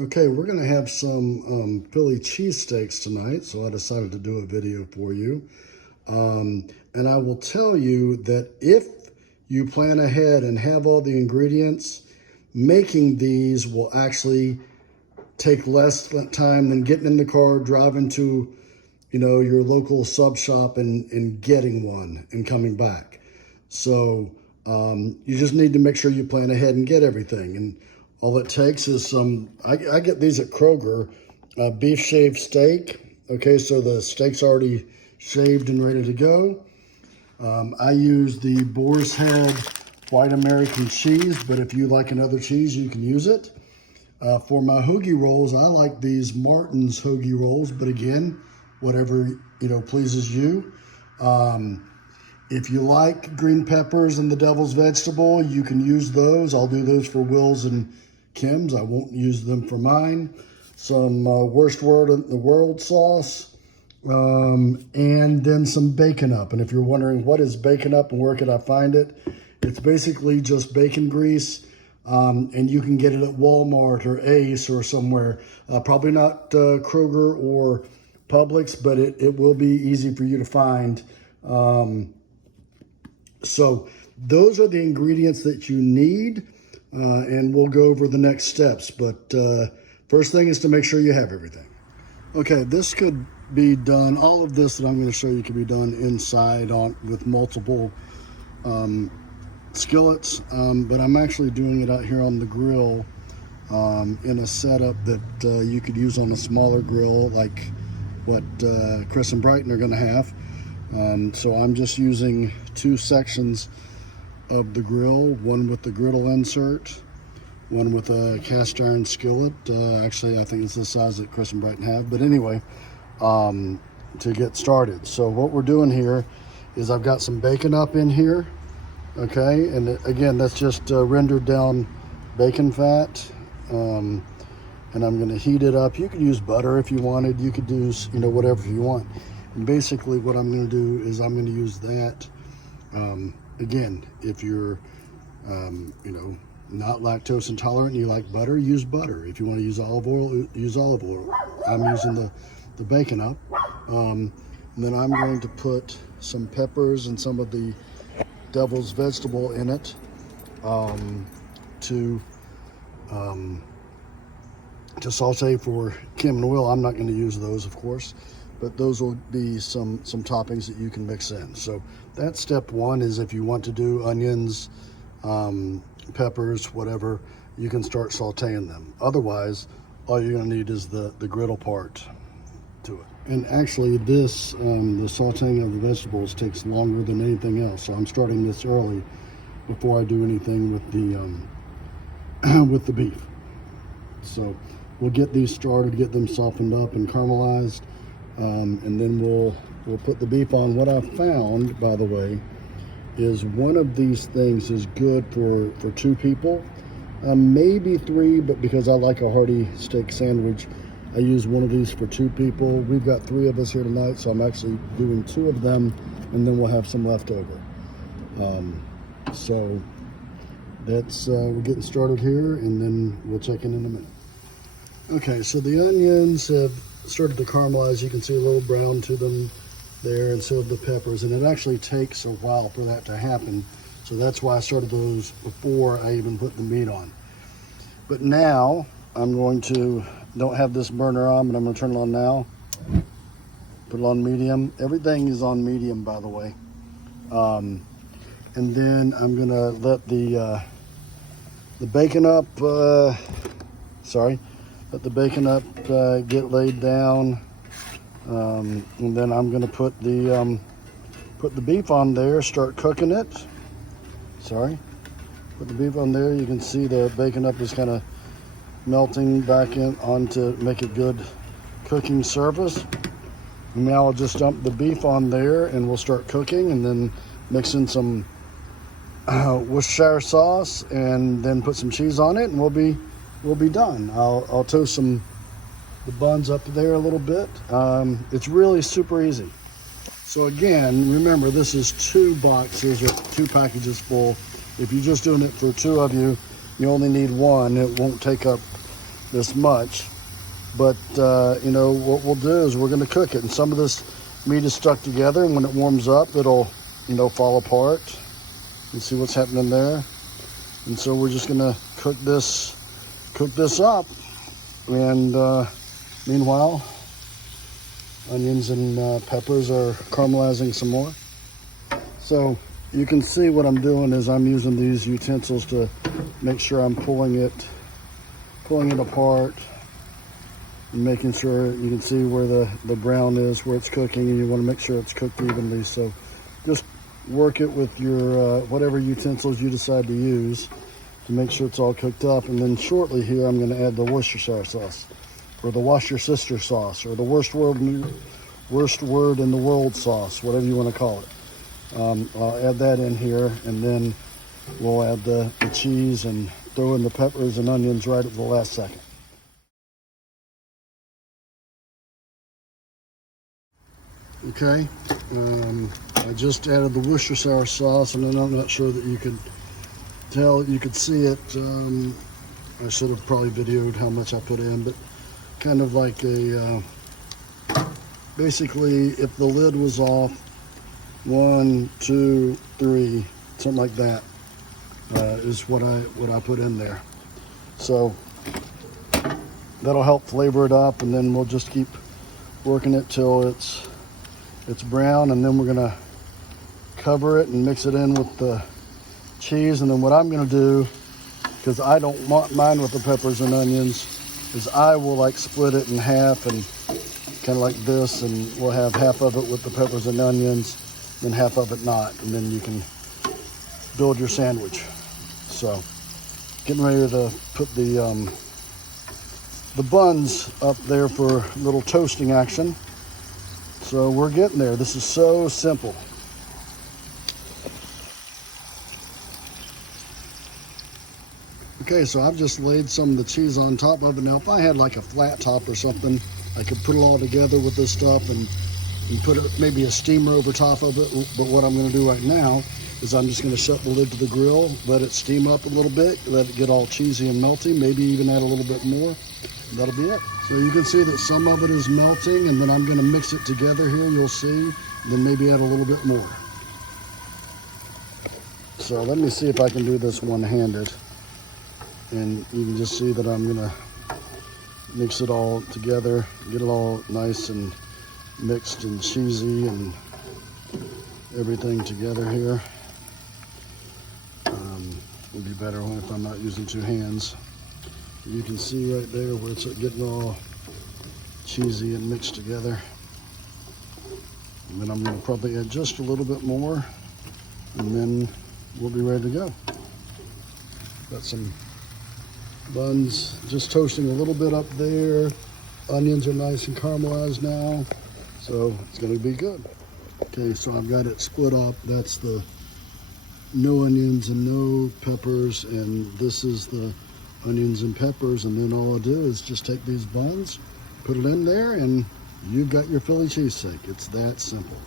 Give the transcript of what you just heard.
Okay, we're going to have some Philly cheesesteaks tonight, so I decided to do a video for you. And I will tell you that if you plan ahead and have all the ingredients, making these will actually take less time than getting in the car, driving to, your local sub shop and getting one and coming back. So you just need to make sure you plan ahead and get everything. And all it takes is I get these at Kroger, beef shaved steak. Okay, so the steak's already shaved and ready to go. I use the Boar's Head white American cheese, but if you like another cheese, you can use it. For my hoagie rolls, I like these Martin's hoagie rolls, but again, whatever, pleases you. If you like green peppers and the devil's vegetable, you can use those. I'll do those for Will's and Kim's. I won't use them for mine. Some worst word in the world sauce, and then some bacon up. And if you're wondering what is bacon up and where can I find it, it's basically just bacon grease. And you can get it at Walmart or Ace or somewhere. Probably not Kroger or Publix, but it will be easy for you to find. So those are the ingredients that you need, and we'll go over the next steps. But first thing is to make sure you have everything. Okay, this could be done, all of this that I'm going to show you can be done inside with multiple skillets, but I'm actually doing it out here on the grill in a setup that you could use on a smaller grill like what Chris and Brighton are going to have. So I'm just using two sections of the grill, one with the griddle insert, one with a cast iron skillet. Actually, I think it's the size that Chris and Brighton have, but anyway, to get started. So what we're doing here is I've got some bacon up in here. Okay, and again, that's just rendered down bacon fat, and I'm going to heat it up. You could use butter if you wanted. You could do, whatever you want. And basically, what I'm going to do is I'm going to use that. Again, if you're, not lactose intolerant and you like butter, use butter. If you want to use olive oil, use olive oil. I'm using the bacon up. And then I'm going to put some peppers and some of the devil's vegetable in it to saute for Kim and Will. I'm not going to use those, of course, but those will be some toppings that you can mix in. So that's step one. Is if you want to do onions, peppers, whatever, you can start sauteing them. Otherwise, all you're going to need is the griddle part to it. And actually this, the sauteing of the vegetables takes longer than anything else. So I'm starting this early before I do anything with the with the beef. So we'll get these started, get them softened up and caramelized, and then we'll put the beef on. What I've found, by the way, is one of these things is good for two people, maybe three, but because I like a hearty steak sandwich, I use one of these for two people. We've got three of us here tonight, so I'm actually doing two of them, and then we'll have some left over. So that's, we're getting started here, and then we'll check in a minute. Okay, so the onions have started to caramelize. You can see a little brown to them there, and so have the peppers, and it actually takes a while for that to happen. So that's why I started those before I even put the meat on. But now I'm going to, don't have this burner on, but I'm going to turn it on now. Put it on medium. Everything is on medium, by the way. And then I'm going to let the bacon up, let the bacon up, get laid down. And then I'm going to put the beef on there, start cooking it. Put the beef on there. You can see the bacon up is kind of melting back in on to make a good cooking surface. And now I'll just dump the beef on there and we'll start cooking, and then mix in some Worcestershire sauce and then put some cheese on it, and we'll be done. I'll toast the buns up there a little bit. It's really super easy. So again, remember, this is 2 boxes or 2 packages full. If you're just doing it for 2 of you, you only need 1. It won't take up this much. But, you know, what we'll do is we're going to cook it. And some of this meat is stuck together, and when it warms up, it'll, you know, fall apart. You see what's happening there? And so we're just going to cook this up. And meanwhile, onions and peppers are caramelizing some more. So you can see what I'm doing is I'm using these utensils to make sure I'm pulling it apart and making sure you can see where the brown is, where it's cooking, and you want to make sure it's cooked evenly. So just work it with your whatever utensils you decide to use to make sure it's all cooked up. And then shortly here I'm going to add the Worcestershire sauce, or the wash your sister sauce, or the worst word in the world sauce, whatever you want to call it. I'll add that in here, and then we'll add the cheese and throw in the peppers and onions right at the last second. Okay, I just added the Worcestershire sauce, and then I'm not sure that you could tell, you could see it. I should have probably videoed how much I put in, but kind of like a, basically if the lid was off, 1, 2, 3, something like that, is what I put in there. So that'll help flavor it up, and then we'll just keep working it till it's brown, and then we're gonna cover it and mix it in with the cheese. And then what I'm gonna do, because I don't want mine with the peppers and onions, is I will like split it in half and kind of like this, and we'll have half of it with the peppers and onions, then half of it not, and then you can build your sandwich. So getting ready to put the buns up there for a little toasting action. So we're getting there. This is so simple. Okay, so I've just laid some of the cheese on top of it. Now, if I had like a flat top or something, I could put it all together with this stuff and put it, maybe a steamer over top of it. But what I'm going to do right now is I'm just going to shut the lid to the grill, let it steam up a little bit, let it get all cheesy and melty, maybe even add a little bit more. That'll be it. So you can see that some of it is melting, and then I'm going to mix it together here, you'll see, then maybe add a little bit more. So let me see if I can do this one-handed, and you can just see that I'm going to mix it all together, get it all nice and mixed and cheesy and everything together here. It'd be better if I'm not using two hands. You can see right there where it's getting all cheesy and mixed together. And then I'm going to probably add just a little bit more, and then we'll be ready to go. Got some buns just toasting a little bit up there. Onions are nice and caramelized now, so it's going to be good. Okay, so I've got it split up. That's the no onions and no peppers, and this is the onions and peppers. And then all I do is just take these buns, put it in there, and you've got your Philly cheesesteak. It's that simple.